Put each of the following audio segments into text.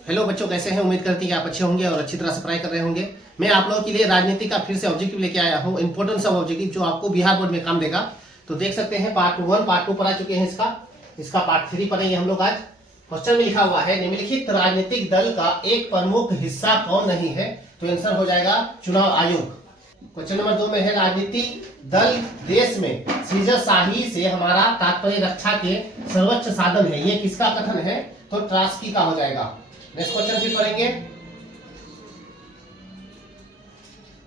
Hello बच्चों, कैसे हैं? उम्मीद करती हैं कि आप अच्छे होंगे और अच्छी तरह से पढ़ाई कर रहे होंगे। मैं आप लोगों के लिए राजनीति का फिर से ऑब्जेक्टिव लेके आया हूँ, इंपॉर्टेंस ऑफ ऑब्जेक्टिव, जो आपको बिहार बोर्ड में काम देगा। तो देख सकते हैं पार्ट 1 पार्ट 2 पढ़ा चुके हैं, इसका पार्ट 3 पढ़ेंगे हम लोग आज। क्वेश्चन में लिखा हुआ है, निम्नलिखित राजनीतिक दल का एक प्रमुख हिस्सा कौन नहीं है? तो आंसर हो जाएगा चुनाव आयोग। क्वेश्चन नंबर 2 में है, राजनीतिक दल देश में सृजनशाही से हमारा तात्पर्य रक्षा के सर्वोच्च साधन है, ये किसका कथन है? तो ट्रास्की का हो जाएगा। नेक्स्ट क्वेश्चन भी पढ़ेंगे।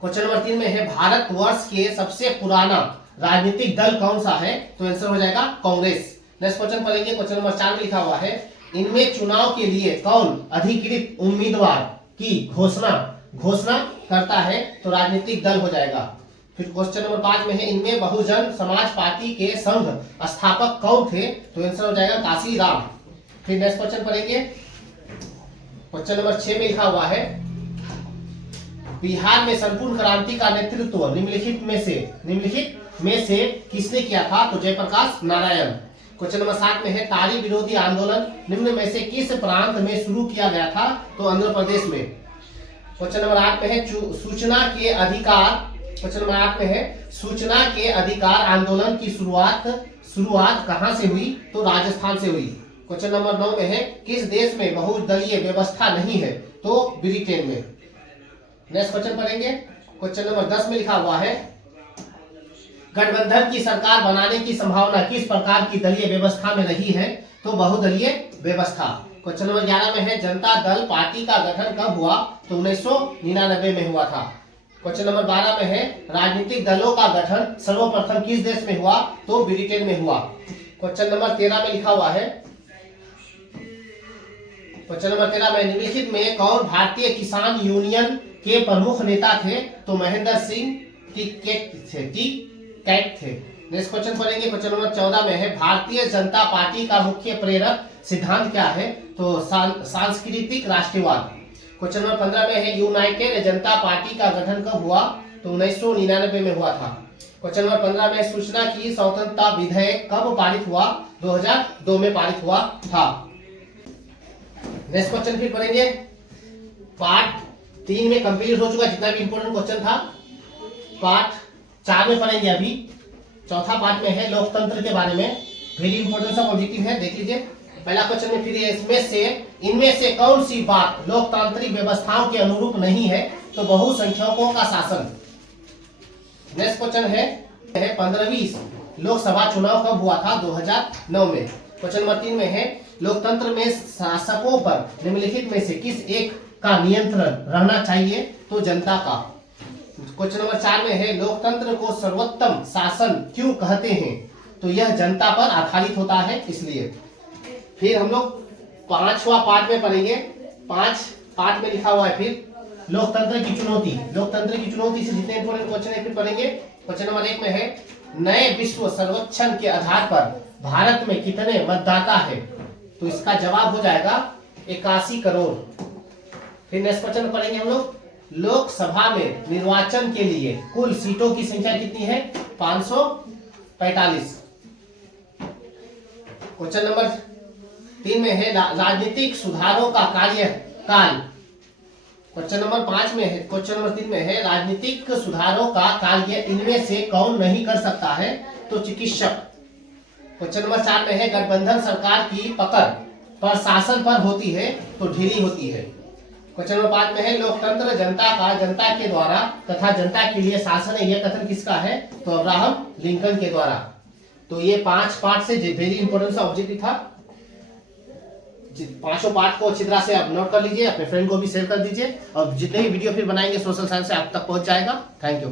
क्वेश्चन नंबर 3 में है, भारतवर्ष के सबसे पुराना राजनीतिक दल कौन सा है? तो आंसर हो जाएगा कांग्रेस। नेक्स्ट क्वेश्चन पढ़ेंगे। क्वेश्चन नंबर 4 में लिखा हुआ है, इनमें चुनाव के लिए कौन अधिकृत उम्मीदवार की घोषणा करता है? तो राजनीतिक दल हो जाएगा। फिर क्वेश्चन नंबर 5 में है, इनमें बहुजन समाज पार्टी के संघ स्थापक कौन थे? तो आंसर हो जाएगा काशी राम। फिर नेक्स्ट क्वेश्चन पढ़ेंगे। क्वेश्चन नंबर 6 में लिखा हुआ है, बिहार में संपूर्ण क्रांति का नेतृत्व निम्नलिखित में से किसने किया था? तो जयप्रकाश नारायण। क्वेश्चन नंबर 7 में है, तारी विरोधी आंदोलन निम्न में से किस प्रांत में शुरू किया गया था? तो आंध्र प्रदेश में। क्वेश्चन नंबर 8 में है, सूचना के अधिकार आंदोलन की शुरुआत कहां से हुई? तो राजस्थान से हुई। क्वेश्चन नंबर 9 में है, किस देश में बहुदलीय व्यवस्था नहीं है? तो ब्रिटेन में। नेक्स्ट क्वेश्चन पढ़ेंगे। क्वेश्चन नंबर 10 में लिखा हुआ है, गठबंधन की सरकार बनाने की संभावना किस प्रकार की दलीय व्यवस्था में रही है? तो बहुदलीय व्यवस्था। क्वेश्चन नंबर 11 में है, जनता दल पार्टी का गठन कब हुआ? तो 1999 में हुआ था। क्वेश्चन नंबर 12 में है, राजनीतिक दलों का गठन सर्वप्रथम किस देश में हुआ? तो ब्रिटेन में हुआ। क्वेश्चन नंबर 13 में लिखा हुआ है, क्वेश्चन नंबर 13 में, निम्नलिखित में कौन भारतीय किसान यूनियन के प्रमुख नेता थे? तो महेंद्र सिंह टिकैत थे। नेक्स्ट क्वेश्चन पढ़ेंगे। क्वेश्चन नंबर 14 में है, भारतीय जनता पार्टी का मुख्य प्रेरक सिद्धांत क्या है? तो सांस्कृतिक राष्ट्रवाद। क्वेश्चन नंबर 15 में है, यूनाइटेड जनता पार्टी का गठन कब हुआ? तो 1999 में हुआ था। क्वेश्चन नंबर 15 में, सूचना की स्वतंत्रता विधेयक कब पारित हुआ? 2002 में पारित हुआ था। नेक्स्ट क्वेश्चन फिर पढ़ेंगे। पार्ट 3 में कंप्लीट हो चुका जितना भी इंपोर्टेंट क्वेश्चन था। पार्ट 4 में पढ़ेंगे। अभी चौथा पार्ट में है लोकतंत्र के बारे में, वेरी इंपोर्टेंट सा ऑब्जेक्टिव है, देख लीजिए। पहला क्वेश्चन में फिर इनमें से कौन सी बात लोकतांत्रिक व्यवस्थाओं के अनुरूप नहीं है? तो बहुसंख्यकों का शासन। नेक्स्ट क्वेश्चन है 15वीं लोकसभा चुनाव कब हुआ था? 2009 में। क्वेश्चन नंबर 3 में है, लोकतंत्र में शासकों पर निम्नलिखित में से किस एक का नियंत्रण रहना चाहिए? तो जनता का। क्वेश्चन नंबर 4 में है, लोकतंत्र को सर्वोत्तम शासन क्यों कहते हैं? तो यह जनता पर आधारित होता है, इसलिए। फिर हम लोग 5वां पार्ट में पढ़ेंगे। 5 पार्ट में लिखा हुआ है, फिर लोकतंत्र की चुनौती से जितने इंपोर्टेंट क्वेश्चन है फिर पढ़ेंगे। क्वेश्चन नंबर 1 में है, नए विश्व सर्वेक्षण के आधार पर भारत में कितने मतदाता है? तो इसका जवाब हो जाएगा 81 करोड़। फिर नेक्स्ट क्वेश्चन पढ़ेंगे हम लोग, लोकसभा में निर्वाचन के लिए कुल सीटों की संख्या कितनी है? 545। क्वेश्चन नंबर 3 में है, राजनीतिक सुधारों का कार्यकाल। क्वेश्चन नंबर 5 में है, क्वेश्चन नंबर 3 में है, राजनीतिक सुधारों का कार्य इनमें से कौन नहीं कर सकता है? तो चिकित्सक। क्वेश्चन नंबर 4 में है, गठबंधन सरकार की पकड़ प्रशासन पर होती है तो ढीली होती है। क्वेश्चन नंबर 5 में है, लोकतंत्र जनता के द्वारा तथा जनता के लिए शासन है, यह कथन किसका है? तो अब्राहम लिंकन के द्वारा। तो ये 5 पार्ट से वेरी इंपोर्टेंट सा ऑब्जेक्टिव था। पांचों पार्ट को अच्छी तरह से आप नोट कर लीजिए, अपने फ्रेंड को भी शेयर कर दीजिए, और जितने भी वीडियो फिर बनाएंगे सोशल साइंस से आप तक पहुंच जाएगा। Thank you.